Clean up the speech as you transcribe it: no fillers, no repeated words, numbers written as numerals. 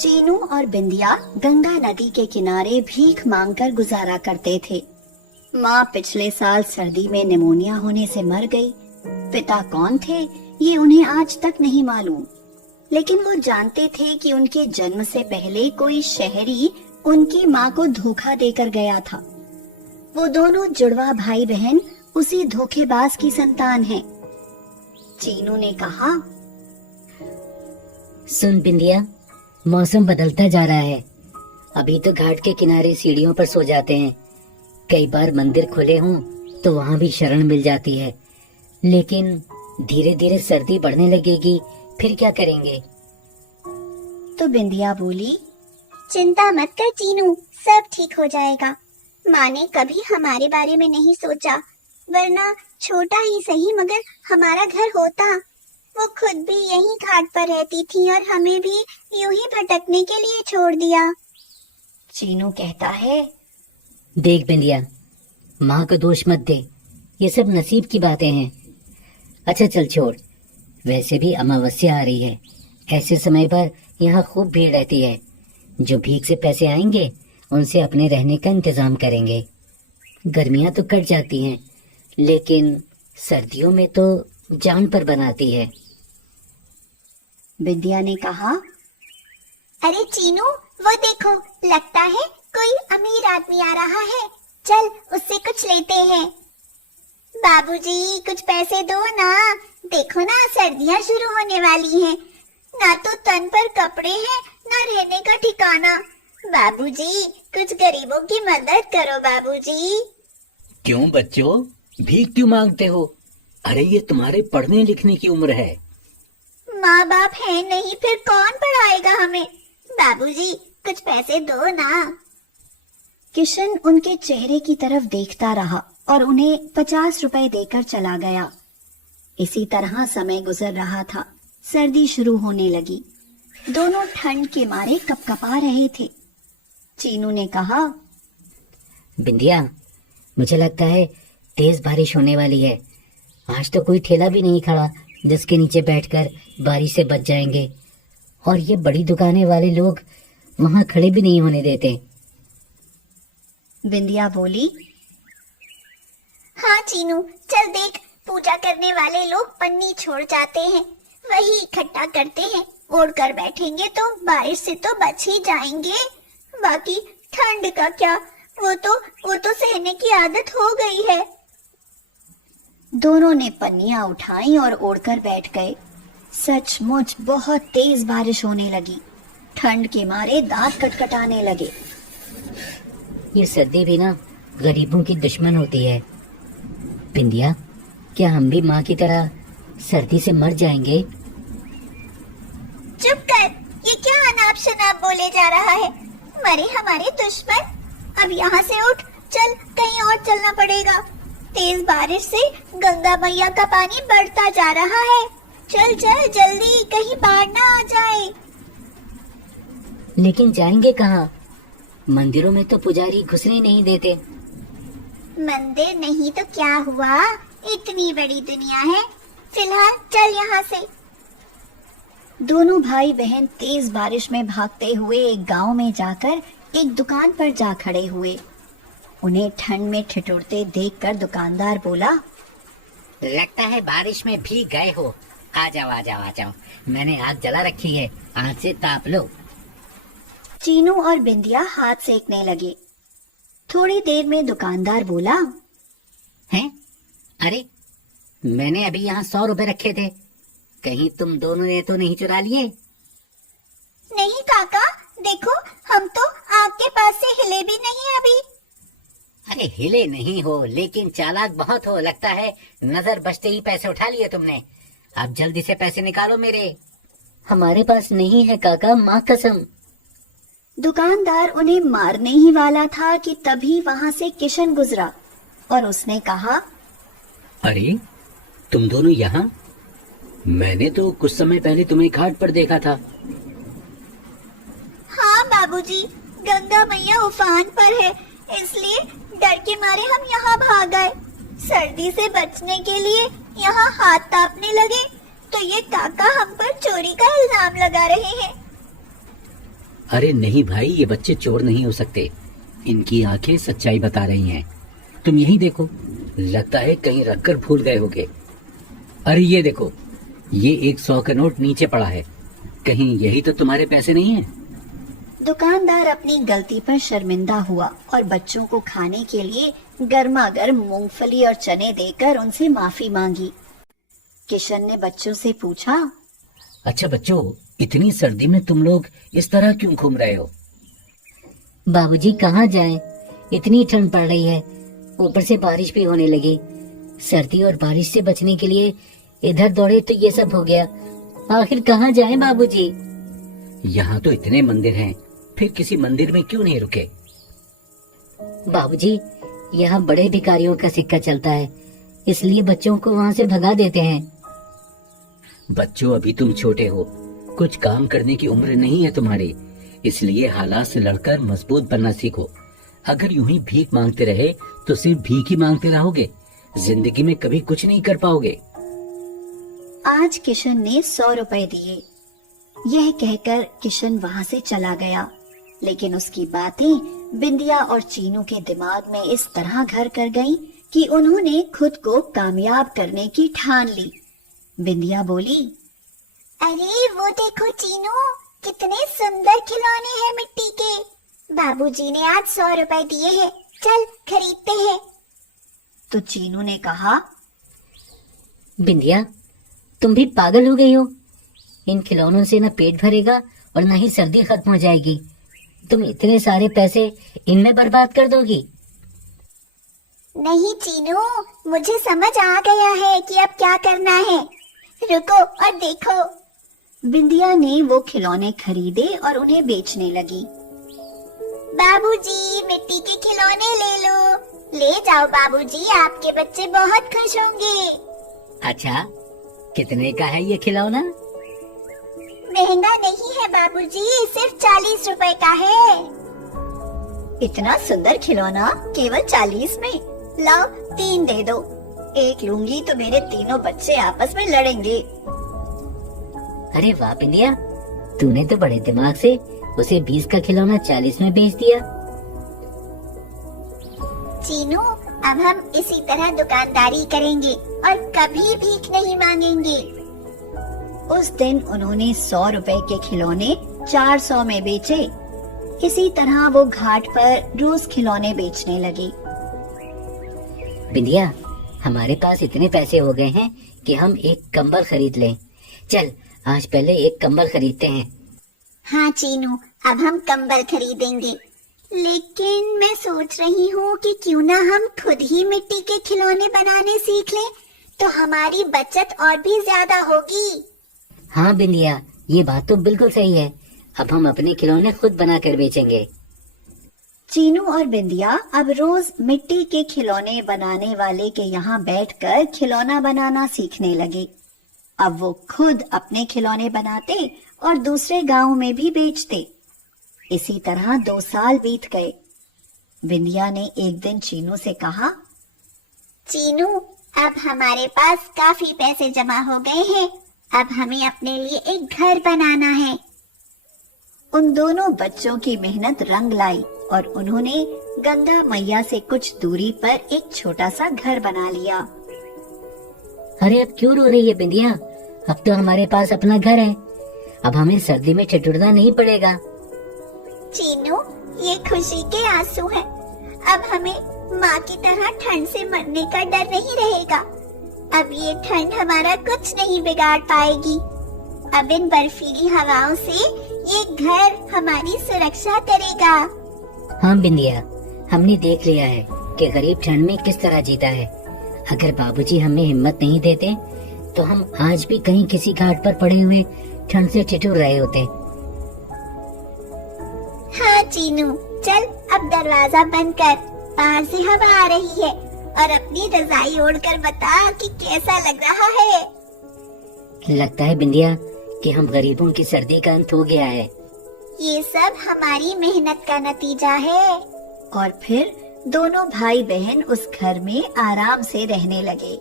चीनू और बिंदिया गंगा नदी के किनारे भीख मांगकर गुजारा करते थे। माँ पिछले साल सर्दी में निमोनिया होने से मर गई। पिता कौन थे ये उन्हें आज तक नहीं मालूम, लेकिन वो जानते थे कि उनके जन्म से पहले कोई शहरी उनकी माँ को धोखा देकर गया था। वो दोनों जुड़वा भाई बहन उसी धोखेबाज की संतान हैं। चीनू ने कहा, सुन बिंदिया, मौसम बदलता जा रहा है। अभी तो घाट के किनारे सीढ़ियों पर सो जाते हैं। कई बार मंदिर खुले हों तो वहाँ भी शरण मिल जाती है, लेकिन धीरे धीरे सर्दी बढ़ने लगेगी, फिर क्या करेंगे? तो बिंदिया बोली, चिंता मत कर चीनू, सब ठीक हो जाएगा। माँ ने कभी हमारे बारे में नहीं सोचा, वरना छोटा ही सही मगर हमारा घर होता। वो खुद भी यहीं घाट पर रहती थी और हमें भी यूं ही भटकने के लिए छोड़ दिया। चीनू कहता है, देख बिंदिया, माँ को दोष मत दे, ये सब नसीब की बातें हैं। अच्छा चल छोड़, वैसे भी अमावस्या आ रही है। ऐसे समय पर यहाँ खूब भीड़ रहती है। जो भीख से पैसे आएंगे उनसे अपने रहने का इंतजाम करेंगे। गर्मियाँ तो कट जाती हैं, लेकिन सर्दियों में तो जान पर बनाती है। बिंदिया ने कहा, अरे चीनू, वो देखो, लगता है कोई अमीर आदमी आ रहा है। चल उससे कुछ लेते हैं। बाबूजी, कुछ पैसे दो ना। देखो ना, सर्दियाँ शुरू होने वाली हैं। ना तो तन पर कपड़े हैं, ना रहने का ठिकाना। बाबूजी, कुछ गरीबों की मदद करो बाबूजी। क्यों बच्चों, भीख क्यों मांगते हो? अरे ये तुम्हारे पढ़ने लिखने की उम्र है। माँ बाप है नहीं, फिर कौन पढ़ाएगा हमें? बाबूजी, कुछ पैसे दो ना। किशन उनके चेहरे की तरफ देखता रहा और उन्हें 50 रुपए देकर चला गया। इसी तरह समय गुजर रहा था। सर्दी शुरू होने लगी। दोनों ठंड के मारे कपकपा रहे थे। चीनू ने कहा, बिंदिया, मुझे लगता है तेज बारिश होने वाली है। आज तो कोई ठेला भी नहीं खड़ा जिसके नीचे बैठकर बारिश से बच जाएंगे, और ये बड़ी दुकानें वाले लोग वहाँ खड़े भी नहीं होने देते। बिंदिया बोली, हाँ चीनू, चल देख, पूजा करने वाले लोग पन्नी छोड़ जाते हैं, वही इकट्ठा करते हैं। ओढ़ कर बैठेंगे तो बारिश से तो बच ही जाएंगे। बाकी ठंड का क्या, वो तो सहने की आदत हो गई है। दोनों ने पन्नियां उठाई और ओढ़कर बैठ गए। सचमुच बहुत तेज बारिश होने लगी। ठंड के मारे दांत कटकटाने लगे। ये सर्दी भी ना गरीबों की दुश्मन होती है। बिंदिया, क्या हम भी माँ की तरह सर्दी से मर जाएंगे? चुप कर, ये क्या अनाप शनाप बोले जा रहा है? मरे हमारे दुश्मन? अब यहाँ से उठ, चल कहीं और चलना पड़ेगा। तेज बारिश से गंगा मैया का पानी बढ़ता जा रहा है। चल चल जल्दी, कहीं बाढ़ ना आ जाए। लेकिन जाएंगे कहाँ? मंदिरों में तो पुजारी घुसने नहीं देते। मंदिर नहीं तो क्या हुआ, इतनी बड़ी दुनिया है। फिलहाल चल यहाँ से। दोनों भाई बहन तेज बारिश में भागते हुए एक गांव में जाकर एक दुकान पर जा खड़े हुए। उन्हें ठंड में ठिठुरते देखकर दुकानदार बोला, लगता है बारिश में भीग गए हो। आ जाओ आ जाओ आ जाओ, मैंने आग जला रखी है, आग से ताप लो। चीनू और बिंदिया हाथ सेकने लगे। थोड़ी देर में दुकानदार बोला, हैं? अरे, मैंने अभी यहाँ 100 रुपए रखे थे, कहीं तुम दोनों ने तो नहीं चुरा लिए? नहीं काका, देखो, हम तो आग के पास से हिले भी नहीं अभी। अरे हिले नहीं हो, लेकिन चालाक बहुत हो। लगता है नजर बचते ही पैसे उठा लिए तुमने। अब जल्दी से पैसे निकालो मेरे। हमारे पास नहीं है काका, माँ कसम। दुकानदार उन्हें मारने ही वाला था कि तभी वहां से किशन गुजरा और उसने कहा, अरे तुम दोनों यहाँ? मैंने तो कुछ समय पहले तुम्हें घाट पर देखा था। हाँ बाबूजी, गंगा मैया उफान पर है, इसलिए डर के मारे हम यहाँ भाग आए। सर्दी से बचने के लिए यहाँ हाथ तापने लगे तो ये काका हम पर चोरी का इल्जाम लगा रहे हैं। अरे नहीं भाई, ये बच्चे चोर नहीं हो सकते। इनकी आंखें सच्चाई बता रही हैं। तुम यही देखो, लगता है कहीं रखकर भूल गए होगे। अरे ये देखो, ये 100 का नोट नीचे पड़ा है। कहीं यही तो तुम्हारे पैसे नहीं हैं? दुकानदार अपनी गलती पर शर्मिंदा हुआ और बच्चों को खाने के लिए गर्मा गर्म मूंगफली और चने देकर उनसे माफी मांगी। किशन ने बच्चों से पूछा, अच्छा बच्चों, इतनी सर्दी में तुम लोग इस तरह क्यों घूम रहे हो? बाबूजी कहाँ जाएं? इतनी ठंड पड़ रही है, ऊपर से बारिश भी होने लगी। सर्दी और बारिश से बचने के लिए इधर दौड़े तो ये सब हो गया। आखिर कहाँ जाएं बाबूजी? यहाँ तो इतने मंदिर हैं, फिर किसी मंदिर में क्यों नहीं रुके? बाबूजी, यहाँ बड़े भिखारियों का सिक्का चलता है, इसलिए बच्चों को वहाँ से भगा देते हैं। बच्चों, अभी तुम छोटे हो, कुछ काम करने की उम्र नहीं है तुम्हारी, इसलिए हालात से लड़कर मजबूत बनना सीखो। अगर यूं ही भीख मांगते रहे तो सिर्फ भीख ही मांगते रहोगे, जिंदगी में कभी कुछ नहीं कर पाओगे। आज किशन ने 100 रुपए दिए। यह कहकर किशन वहाँ से चला गया, लेकिन उसकी बातें बिंदिया और चीनू के दिमाग में इस तरह घर कर गईं कि उन्होंने खुद को कामयाब करने की ठान ली। बिंदिया बोली, अरे वो देखो चीनू, कितने सुंदर खिलौने हैं मिट्टी के। बाबूजी ने आज 100 रुपए दिए हैं, चल खरीदते हैं। तो चीनू ने कहा, बिंदिया, तुम भी पागल हो गई हो। इन खिलौनों से न पेट भरेगा और न ही सर्दी खत्म हो जाएगी। तुम इतने सारे पैसे इनमें बर्बाद कर दोगी। नहीं चीनू, मुझे समझ आ गया है कि अब क्या करना है। रुको और देखो। बिंदिया ने वो खिलौने खरीदे और उन्हें बेचने लगी। बाबूजी, मिट्टी के खिलौने ले लो। ले जाओ बाबूजी, आपके बच्चे बहुत खुश होंगे। अच्छा, कितने का है ये खिलौना? महंगा नहीं है बाबूजी, सिर्फ 40 रुपए का है। इतना सुंदर खिलौना केवल 40 में? लाओ 3 दे दो। एक लूंगी तो मेरे तीनों बच्चे आपस में लड़ेंगे। अरे वाह बिंदिया, तूने तो बड़े दिमाग से उसे 20 का खिलौना 40 में बेच दिया। चीनू, अब हम इसी तरह दुकानदारी करेंगे और कभी भीख नहीं मांगेंगे। उस दिन उन्होंने 100 रुपए के खिलौने 400 में बेचे। इसी तरह वो घाट पर रोज खिलौने बेचने लगे। बिंदिया, हमारे पास इतने पैसे हो गए हैं कि हम एक कंबल खरीद लें। चल, आज पहले एक कंबल खरीदते हैं। हाँ चीनू, अब हम कंबल खरीदेंगे। लेकिन मैं सोच रही हूँ कि क्यों ना हम खुद ही मिट्टी के खिलौने बनाने सीख लें, तो हमारी बचत और भी ज्यादा होगी। हाँ बिंदिया, ये बात तो बिल्कुल सही है। अब हम अपने खिलौने खुद बनाकर बेचेंगे। चीनू और बिंदिया अब रोज मिट्टी के खिलौने बनाने वाले के यहाँ बैठकर खिलौना बनाना सीखने लगे। अब वो खुद अपने खिलौने बनाते और दूसरे गांव में भी बेचते। इसी तरह 2 साल बीत गए। बिंदिया ने एक दिन चीनू से कहा, चीनू, अब हमारे पास काफी पैसे जमा हो गए हैं। अब हमें अपने लिए एक घर बनाना है। उन दोनों बच्चों की मेहनत रंग लाई और उन्होंने गंगा मैया से कुछ दूरी पर एक छोटा सा घर बना लिया। अरे अब क्यों रो रही है बिंदिया? अब तो हमारे पास अपना घर है। अब हमें सर्दी में ठिठुरना नहीं पड़ेगा। चीनू, ये खुशी के आंसू हैं। अब हमें माँ की तरह ठंड से मरने का डर नहीं रहेगा। अब ये ठंड हमारा कुछ नहीं बिगाड़ पाएगी। अब इन बर्फीली हवाओं से ये घर हमारी सुरक्षा करेगा। हाँ बिंदिया, हमने देख लिया है कि गरीब ठंड में किस तरह जीता है। अगर बाबूजी हमें हिम्मत नहीं देते तो हम आज भी कहीं किसी घाट पर पड़े हुए ठंड से ठिठुर रहे होते। हाँ चीनू, चल अब दरवाजा बंद कर। बाहर से हवा आ रही है और अपनी रजाई ओढ़कर बता कि कैसा लग रहा है। लगता है बिंदिया कि हम गरीबों की सर्दी का अंत हो गया है। ये सब हमारी मेहनत का नतीजा है। और फिर दोनों भाई बहन उस घर में आराम से रहने लगे।